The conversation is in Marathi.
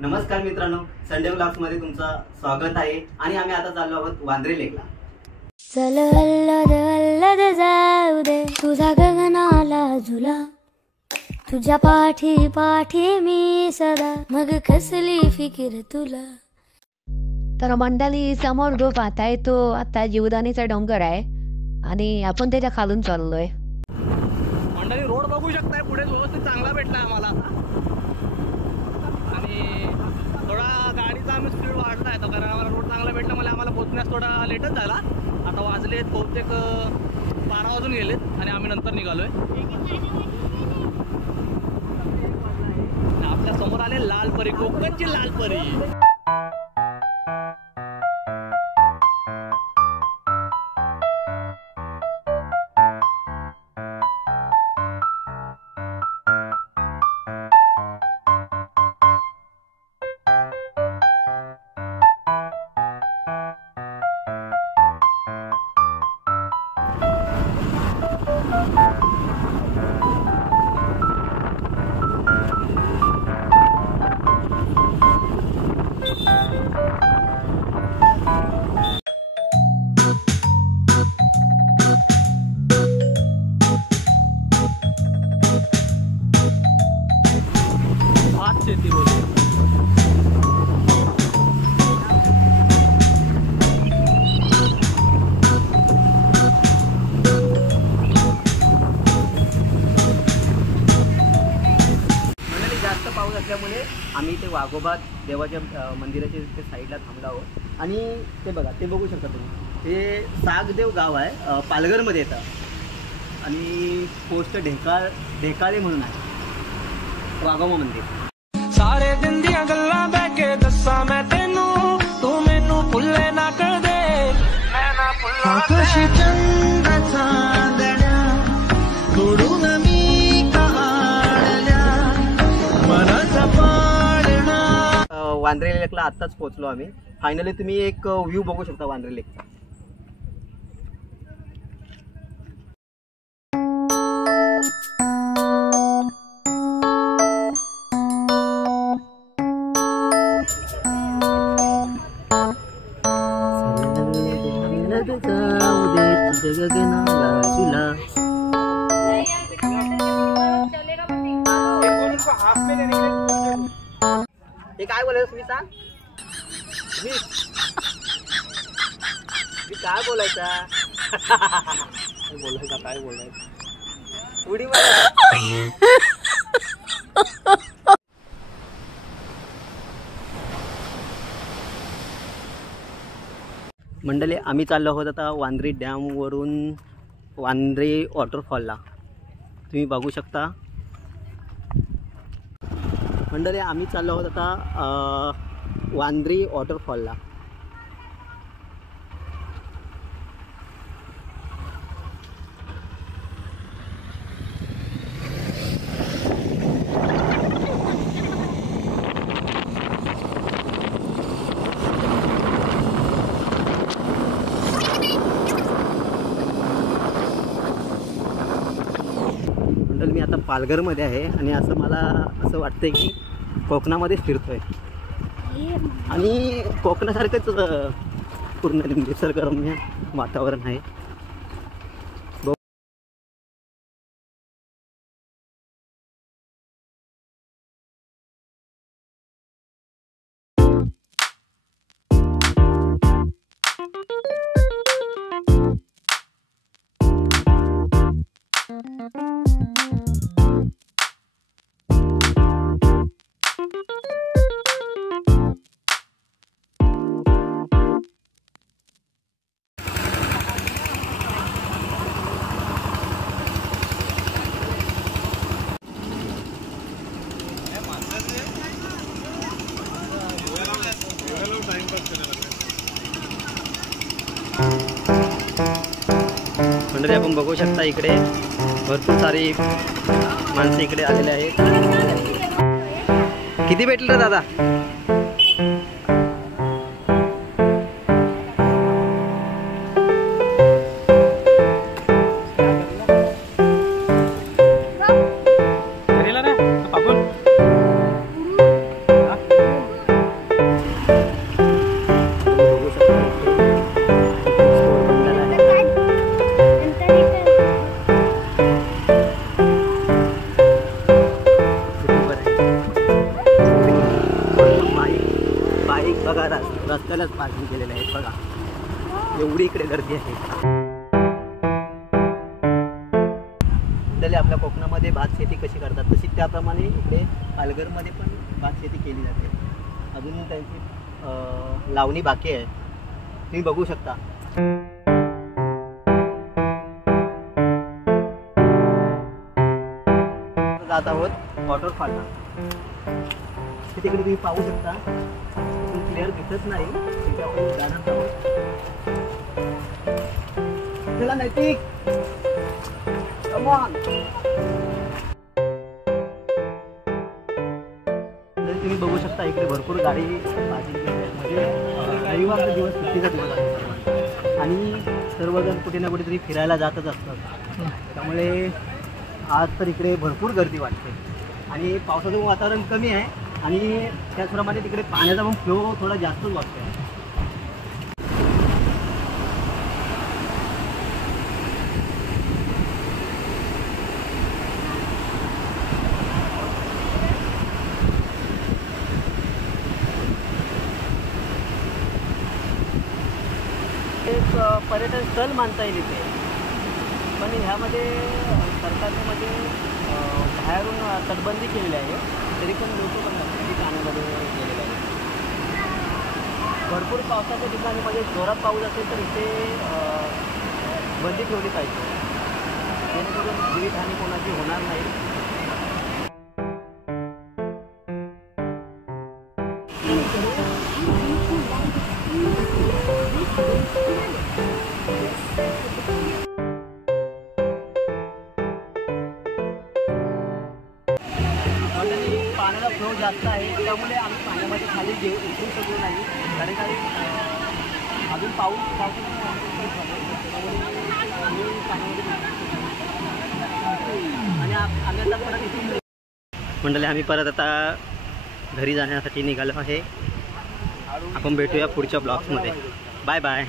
नमस्कार मित्रांनो, संडे व्लॉग्स मध्ये तुमचं स्वागत आहे आणि आम्ही आता चाललो आहोत वांद्रे लेकला। चल अल्लद अल्लद जाऊ दे तुझा गगनाला झुला, तुझ्या पाठी पाठी मी सदा, मग कसली फिकीर तुला। तर मंडळी समोर जो पाहताय तो आता जीवदानीचा डोंगर आहे आणि आपण त्याच्या खालून चाललोय। मंडळी रोड बघू शकताय, पुढे व्यवस्थित चांगला भेटला आम्हाला आणि थोडा गाडीचा आम्ही स्पीड वाढला आहे कारण आम्हाला रोड चांगला भेटला। मला आम्हाला पोहोचण्यास थोडा लेटच झाला। आता वाजले बहुतेक 12 वाजून गेलेत आणि आम्ही नंतर निघालोय। आपल्या समोर आले लाल परी, कोकणची लाल परी। शेती बोलते जास्त पाऊस असल्यामुळे आम्ही ते वाघोबा देवाच्या मंदिराच्या ते साईडला थांबलो आहोत आणि ते बघा, ते बघू शकता तुम्ही, हे सागदेव गाव आहे, पालघरमध्ये येतं आणि पोस्ट ढेकाळे म्हणून आहे वाघोबा मंदिर। सारे दिन दिया गल्लां बैके दस्सा मैं तेनू, तू मैनू भुल्ले ना कर दे, मैं ना भुल्ला आकाशी चंद चांदण्या सोडून मी कहाळल्या मनाचा पाळणा। वांद्रे लेकला आत्ताच पोहोचलो आम्ही। फायनली तुम्ही एक व्ह्यू बघू शकता वांद्रे लेकचा। हे काय बोलायचं मी सांग, मी काय बोलायचा काय बोलायचं उडी मंडळी आम्ही चाललो आहोत आता वांद्रे डॅमवरून वांद्रे वॉटरफॉलला। तुम्ही बघू शकता मंडळी, आम्ही चाललो आहोत आता वांद्रे वॉटरफॉलला। मी आता पालघरमध्ये आहे आणि असं मला असं वाटतंय की कोकणामध्ये फिरतोय आणि कोकणासारखंच पूर्ण निसर्गरम्य वातावरण आहे। मंडळी आपण बघू शकता इकडे भरपूर सारी माणसं इकडे आलेले आहेत। किती भेटले रे दादा? बघा रस्त्यालाच पार्किंग केलेलं आहे बघा, एवढी इकडे गर्दी आहे. आपल्या कोकणामध्ये भात शेती कशी करतात तशी त्याप्रमाणे इकडे पालघरमध्ये पण भात शेती केली जाते. अजून त्यांची लावणी बाकी आहे, तुम्ही बघू शकता. जात आहोत वॉटरफॉलला. तिकडे तुम्ही पाहू शकता, क्लिअर दिसत नाही तिथे आपण जाणार आहोत. चला नैतिक, कम ऑन. तुम्ही बघू शकता इकडे भरपूर गाडी पार्किंग केली आहे. म्हणजे रविवारचा दिवस सुट्टीचा दिवस आहे आणि सर्वजण कुठे ना कुठेतरी फिरायला जातच असतात. त्यामुळे आज तर इकडे भरपूर गर्दी वाटते आणि पावसाचं वातावरण कमी आहे आणि त्याचप्रमाणे तिकडे पाण्याचा पण फ्लो थोडा जास्तच वाटतो. एक पर्यटन स्थळ मानता येईल इथे, पण ह्यामध्ये सरकारने म्हणजे बाहेरून तटबंदी केलेली आहे, तरी पण लोक पण ठिकाणामध्ये गेलेले आहेत. भरपूर पावसाच्या ठिकाणी म्हणजे जोरात पाऊस असेल तर इथे बंदी ठेवली पाहिजे, जेणेकरून जीवितहानी कोणाची होणार नाही. पाण्याचा फ्लो जास्त आहे त्यामुळे आम्ही पाण्यामध्ये खाली उतरू शकलो नाही, कारण काही अजून पाऊस आणि आम्ही आता परत इथून मंडळी आम्ही परत आता घरी जाण्यासाठी निघालो आहे. आपण भेटूया पुढच्या ब्लॉग्समध्ये. Bye bye.